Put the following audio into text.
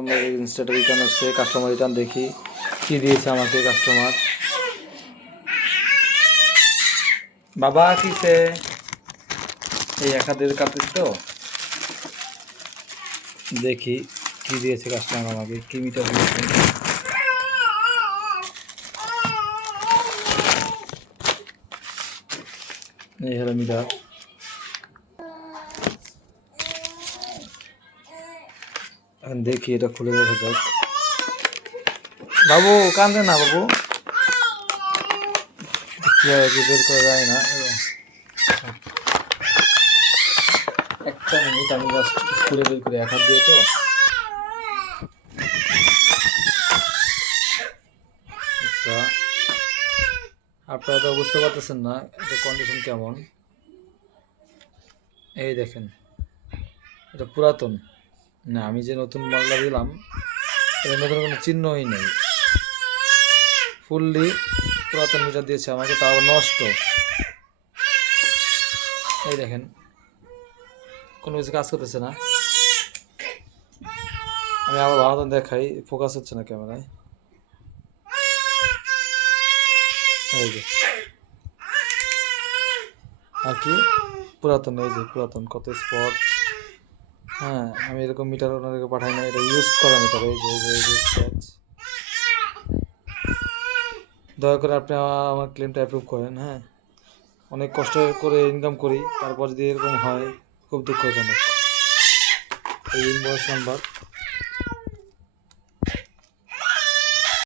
আমার ইনস্টাটা রিটার্ন আসছে, customer return দেখি কি দিয়েছে আমাকে কাস্টমার। বাবা কিসে এই 1.5 কাপিস তো দেখি কি দিয়েছে কাস্টমার আমাকে, কি মিটার দিয়েছে। এই হলো মিটার। এখন দেখি এটা খুলে দেখা যাক। বাবু কান্দে না বাবু, কিভাবে কি বের করা যায় না। একটা মিনিট, আমি জাস্ট খুলে বের করি 1 হাত দিয়ে তো। আচ্ছা, আপনারা তো বুঝতে পারতেছেন না এটা কন্ডিশন কেমন। এই দেখেন, এটা পুরাতন না, আমি যে নতুন বাংলা দিলাম এটা নতুন কোনো চিহ্নই নেই, ফুললি পুরাতন মিটার দিয়েছে আমাকে, তাও নষ্ট। এই দেখেন কোনো কিছু কাজ করতেছে না। আমি আবার ভালো দেখাই, ফোকাস হচ্ছে না ক্যামেরায়। এই যে আর কি পুরাতন, এই যে পুরাতন কত স্পট। হ্যাঁ, আমি এরকম মিটার ওনাদেরকে পাঠাই না, এটা ইউজ করা মিটার। এই যে স্ক্র্যাচ। দয়া করে আপনি আমার ক্লেমটা অ্যাপ্রুভ করেন। হ্যাঁ, অনেক কষ্ট করে ইনকাম করি, তারপর যদি এরকম হয় খুব দুঃখজনক। এই ইনভয়েস নাম্বার